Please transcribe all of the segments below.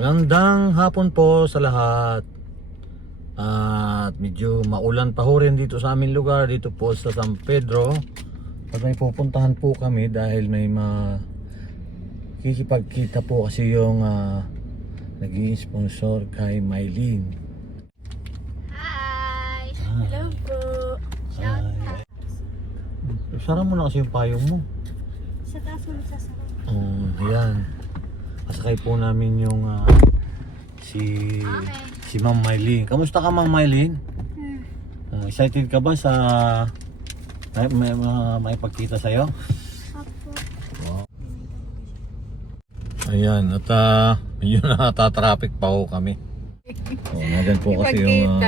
Magandang hapon po sa lahat. At medyo maulan pa ho rin dito sa aming lugar, dito po sa San Pedro. At may pupuntahan po kami dahil may kikipagkita po kasi yung naging sponsor kay Mylene. Hi! Hello po! Shout out! Sara mo na kasi yung payong mo. Sa taas mo sasara. Ayan. Pasakay po namin yung si Ma'am Mylene. Kamusta ka, Ma'am Mylene? Excited ka ba sa may pagkita sa'yo? Apo. Wow. Ayan, at medyo natatraffic pa ho kami. Nandyan po kasi yung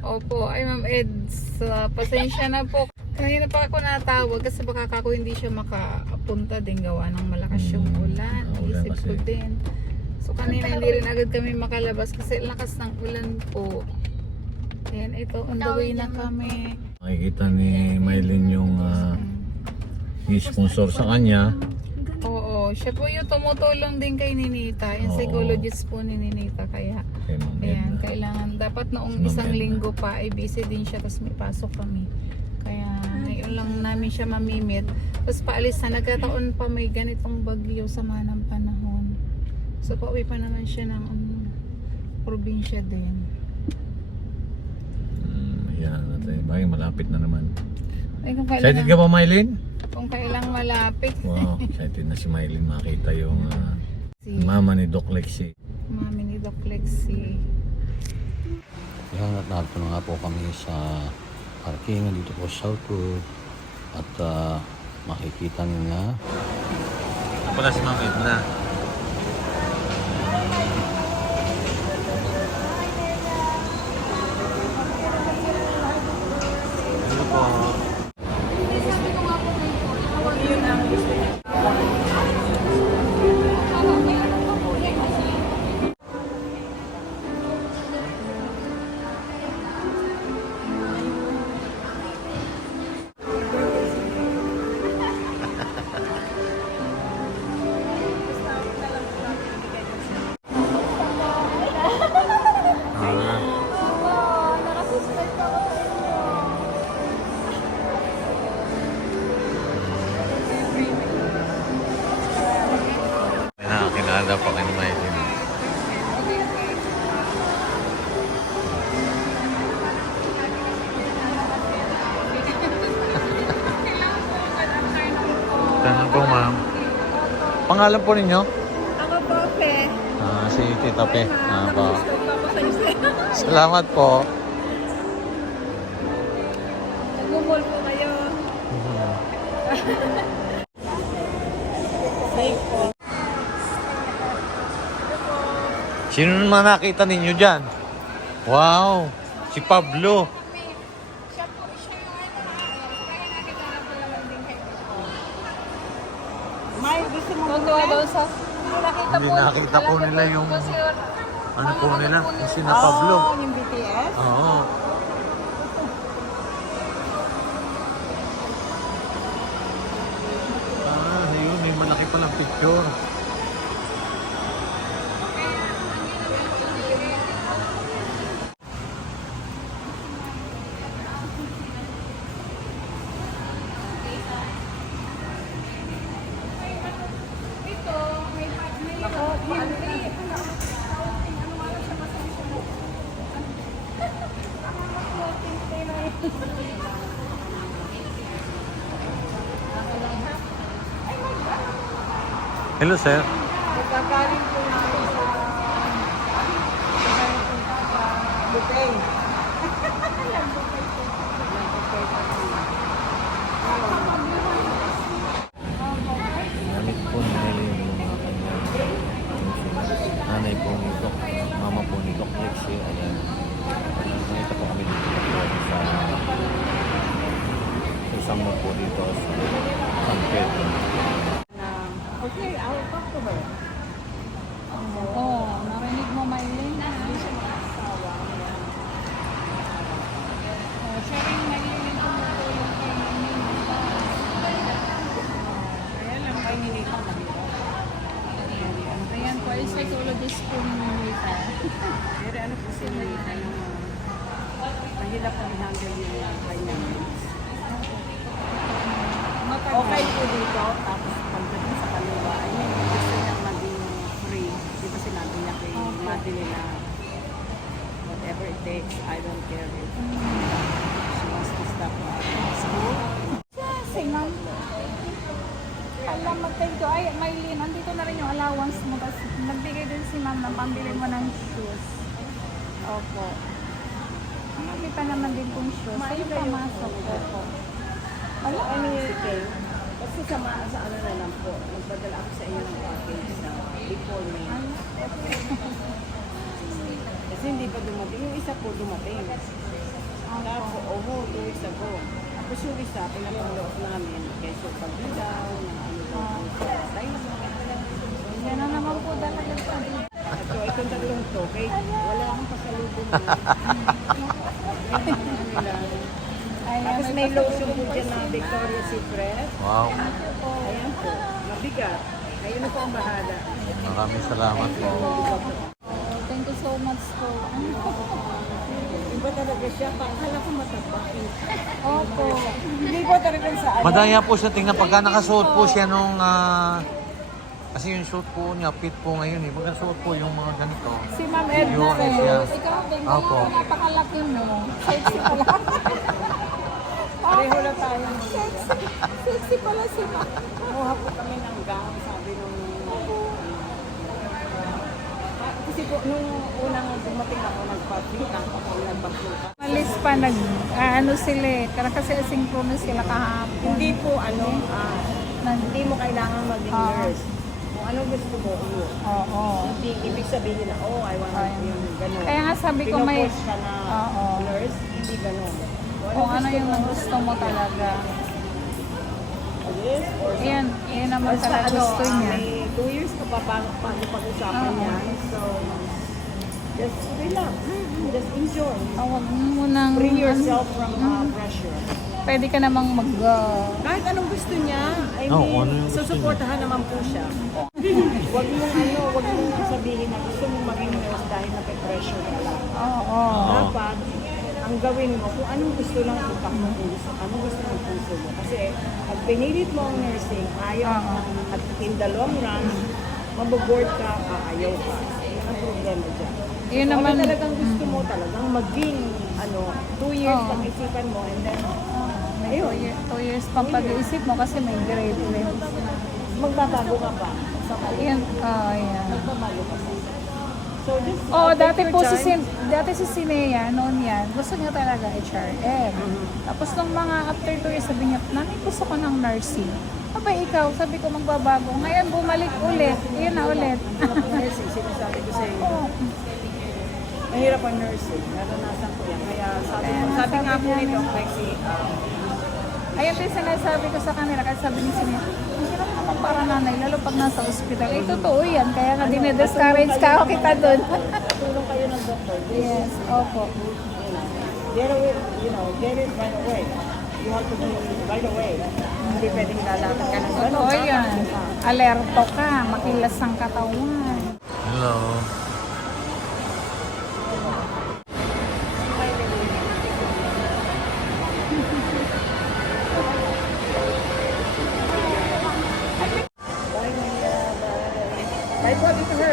Opo, ay Ma'am Eds, pasensya na po. Kanina pa ako natawag kasi baka ako hindi siya makapunta din gawa ng malakas yung ulan. Isip ko din. So kanina hindi rin agad kami makalabas kasi lakas ng ulan po. Ayan, ito, on the way na kami. makikita ni Mylene yung sponsor sa kanya. Oo, siya po yung tumutulong din kay Ninita. Yung Oo. psychologist po ni Ninita. Kaya, Kay Ma'am ayan, Edna. kailangan, dapat noong Si Ma'am isang Edna. linggo pa, ay busy din siya, tapos may pasok kami. Kaya, ngayon lang namin siya mamimit. Tapos paalis na, nagkataon pa may ganitong bagyo sa ng panahon. So, pauwi pa naman siya ng probinsya din. Ayan, bagay malapit na naman. Ay, kung Excited kailang, ka ba, Mylene? kung kailang malapit. Wow, excited na si Mylene makita yung Si mama ni Doc Lexie. Mami ni Doc Lexie. Yan, at narito na nga po kami sa parking dito po sa Southwood. At makikita nyo na. Ito pala si Ma'am Edna. Hello po. Nakakilala pa kayo ni Mylene. Tanong po, ma'am. Pangalan po ninyo? Ako po, Pe. Si Tita Pe. Gusto ko ako sa isla. Salamat po. Nagmumol po kayo. Safe po. Sino naman nakita ninyo dyan? Wow! Si Pablo. Siya po, siya yung kaya nakilala ko naman din kayo. May gusto mo Totoo daw sa nakita Hindi nakita po nila yung ano po nila, yung sina Pablo. yung BTS? Oo. Ayun, may malaki palang picture. Hello, sir. Magkakaling po namin sa buffet. Gamit po ni Mylene yung kanyang nanay po nito, mama po nito, Lexie. Ayan. Nakita po kami dito sa isang mo po dito sa San Pedro. Okay, I will talk to her. Oo, narinig mo, Mylene? Hindi siya makasawa. Siya rin nagiging tumutulong kay Ninita. Kaya lang kayo hindi ka mahirap. Ayan po, ay psychologist shoes po ni Mita. Pero ano po si Mita, mahirap ang handle yung kanyang needs. Okay po dito, tapos pagdating sa kaliwa, I mean, gusto niyang maging free. Di ba sinabi niya kay Madeline na whatever it takes, I don't care if she wants to stop school. Si ma'am. Alam, mag-thank you. Ay, Maylin, andito na rin yung allowance mo. Kasi nagbigay din si ma'am ng pambili mo ng shoes. Opo. Nakita naman din kong shoes. Ay, pamasok po. Ano, anyway, okay. Kasi sa ano na lang po, nagpadala ako sa inyo ng package na before me. Kasi hindi pa dumating. Yung isa po dumating. Tapos, 2 weeks ago. Tapos yung isa, pinapalook namin. Keso pagbilaw, Yan na naman po talaga sa at so, itong tatlong to, okay, wala akong pasalubong na. Tapos may lotion po dyan na Victoria's Secret. Wow. Ayan po, mabigat. Ayun na po ang bahala. Maraming salamat po. Thank you so much po. Iba talaga siya, akala ko mataba. Opo. Hindi ko talaga sa ano. Madaya po siya tingnan pagka nakasuot po siya nung kasi yung suit po niya, fit po ngayon eh. Pagka suot po yung mga ganito. Si Ma'am Edna Yun, rin. siya. Ikaw din. Opo. Kaya napakalaki mo. Sexy pala. Pareho na tayo. Sexy pala si Ma'am. Kumuha po kami ng gown, sabi nung... Kasi po, nung unang dumating ako, nagpa-flitan ako, nagpa-flutan. Malis pa ano sila eh. Kasi asynchronous sila kahapon. Hindi po, hindi mo kailangan maging Oo. nurse. Kung ano gusto mo, yun. Oo. Hindi ibig sabihin na, I want yung gano'n. Kaya nga sabi ko may... Pinupush ka na Oo. nurse, hindi gano'n. Kung ano yung gusto mo talaga. Yes, or Yan naman basta talaga gusto niya. may 2 years ka pa paano pag-usapan Oo. yan. So, just relax. Just enjoy. Huwag mo nang... Free yourself from pressure. Pwede ka namang mag... Kahit anong gusto niya, I Oo, mean, ano yung gusto susuportahan naman po siya. Huwag mong sabihin na gusto mong maging nurse dahil nape-pressure ka lang. Oo. Dapat, ang gawin mo, kung anong gusto lang ipak mo puso, anong gusto ng puso mo. Kasi, pag pinilit mo ang nursing, ayaw Oo. at in the long run, maboboard ka, ayaw ka. Yan ang problema dyan. Yun Kung naman... ano talagang gusto mo, talagang maging, 2 years Oo. pag-isipan mo, and then, ayun, 2 years pang pag-iisip mo kasi may grade levels. magbabago ka pa. Sa Yan. Yan. magbabago ka pa. So, just Oh, take dati your po time. dati si Sinea noon yan, gusto niya talaga HRM. Tapos nung mga after 2 years, sabi niya, "Nani, gusto ko ng nursing." Aba, ikaw, sabi ko magbabago. Ngayon bumalik ulit. Yun na ulit. Nursing, sinasabi ko sa iyo. Oo. Mahirap ang nursing. Naranasan ko yan. Kaya sabi nga po ni Doc Lexie, Ayun din sinasabi ko sa kanila, kasi sabi ni Sinea, "Hindi naman naman para nanay, lalo pag nasa ospital." Eh, totoo yan. Kaya nga dinediscourage ka ako kita doon. tulong kayo ng doktor. Yes, opo. Get away, get it right away. You have to do it right away. Hindi pwedeng lalakad ka ng gano'n. Totoo yan. Alerto ka, makilas ang katawan. Hello. Bye po, dito her.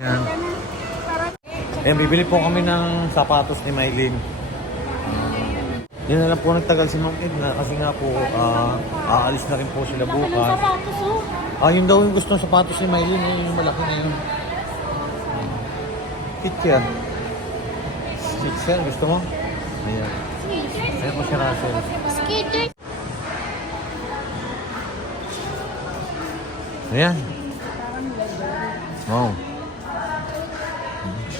Yan. Ayan, bibili po kami ng sapatos ni Maylin. Yun na lang po nagtagal si Ma'am Edna kasi nga po aalis na rin po sila bukas. Yun daw yung gusto ng sapatos ni Maylin, yung malaki na yun. Kitchen. Kitchen, gusto mo? Ayan. Ayan po si Russell. Ayan. Wow.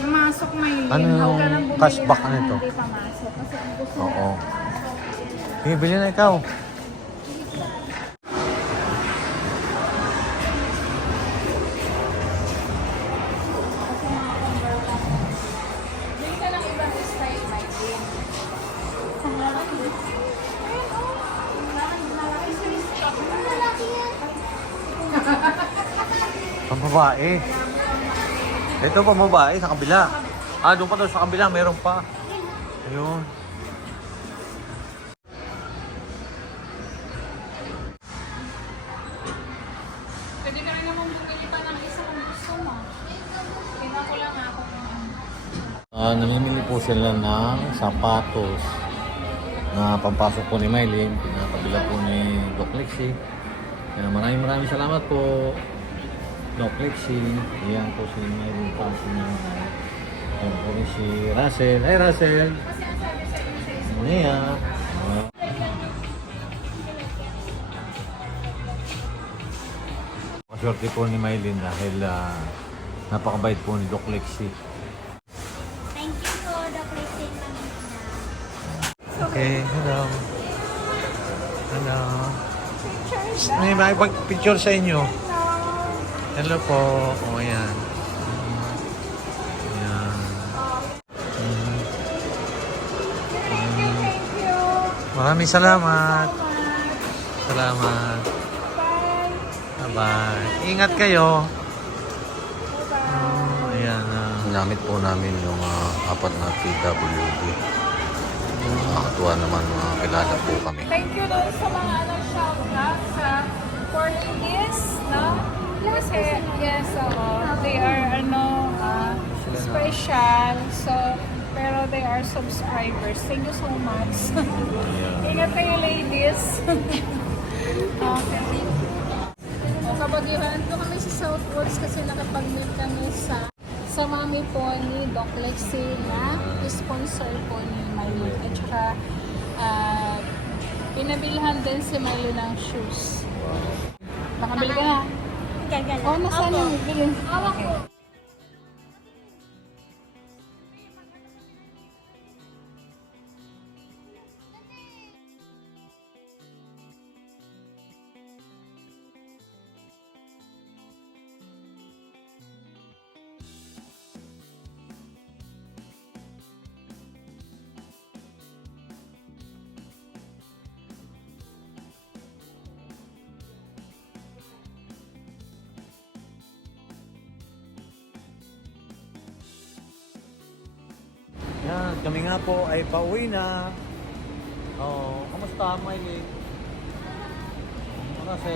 Pumasok may Ano yung cashback na ito? Hindi pamasok kasi ang gusto Oo. Sige, bili na ikaw. Bili ka ng ibang style, my dear. Ang lalaki. Ayun, oh. Ang lalaki. Pambabae. Ito pambabae sa kabila. Ah, doon pa daw sa kabila, meron pa. Ayun. Pwede ka rin namang bumili pa ng isa kung gusto mo. Tingnan ko lang ako kung ano. Namimili po sila ng sapatos na pampasok po ni Mylene. Pinakabila po ni Doc Lexie. Kaya maraming salamat po, Doc Lexie. Iyan po si Mylene po si Nanay. Ayan po rin si Russell. Hi Russell! Nia! Maswerte po ni Mylene dahil napakabait po ni Doc Lexie. Thank you po, Dr. Singh. Okay, hello. Hello. May makipag-picture sa inyo. Hello po. O, ayan. Ayan. Maraming salamat. Salamat. Bye-bye. Ingat kayo. Ayan. Ginamit po namin yung apat na PWD. Nakakatuwa naman, kilala po kami. Thank you doon sa mga shout out sa for ladies, no? Kasi, yes, they are, special. So, pero they are subscribers. Thank you so much. Ingat kayo, ladies. Okay. O, kabagiran ko kami sa Southwards kasi nakapag-meet kami sa mami po ni Doc Lexie na sponsor po ni Mylene. At saka, pinabilhan din si Mylene ng shoes. Nakabili ka na? Gagala. Oh, nasaan yung bilhin? Okay. Yan, kami nga po ay pauwi na. Oh, kamusta, Mylene? Kasi,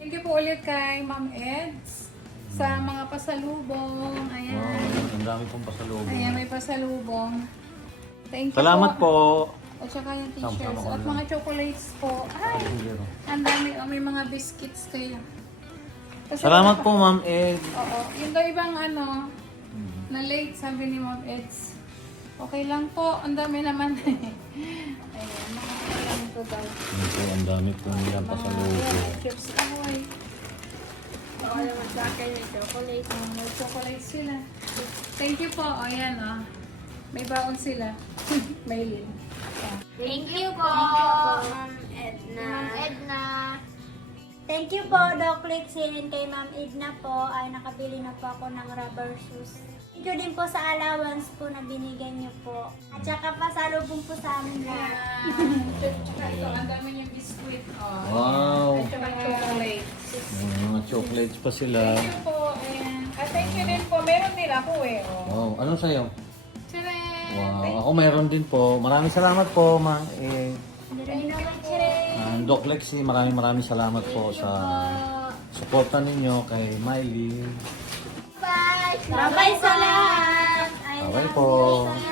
Thank you po ulit kay Ma'am Eds sa mga pasalubong. Ayan. ang dami pong pasalubong. Ayan, may pasalubong. Thank you Salamat po. At saka yung Sama-sama t-shirts ko at lang. mga chocolates po. Ay, ang dami. Oh, may mga biscuits kayo. Kasi Salamat wala po, Ma'am Ed. Oo. Yung daw ibang na late, sabi ni Ma'am Eds. Okay lang po. Ang dami naman. Ayan, mga lang to daw. Ito, ang dami po nilang pasalubong. Chips ahoy. Baka naman sa akin may chocolate. May chocolates sila. Thank you po. O yan may baon sila. Maylin. Thank you po, Ma'am Edna. Ma'am Edna. Thank you po, Doc Lexie. Kay Ma'am Edna po ay nakabili na po ako ng rubber shoes. Ito din po sa allowance po na binigay niyo po. At saka pasalubong po sa amin lahat. Ito, ang dami yung biskuit. Wow. At saka chocolate. Mga chocolates pa sila. Thank you po. At thank you din po. Meron din ako Wow, ano sa'yo? Tcharam! Wow, ako meron din po. Maraming salamat po, Ma'am Ed. Thank you po. Doc Lexie, maraming salamat po sa suporta ninyo kay Mylene. Bye! Bye-bye sa lahat! I Bye-bye love po. you.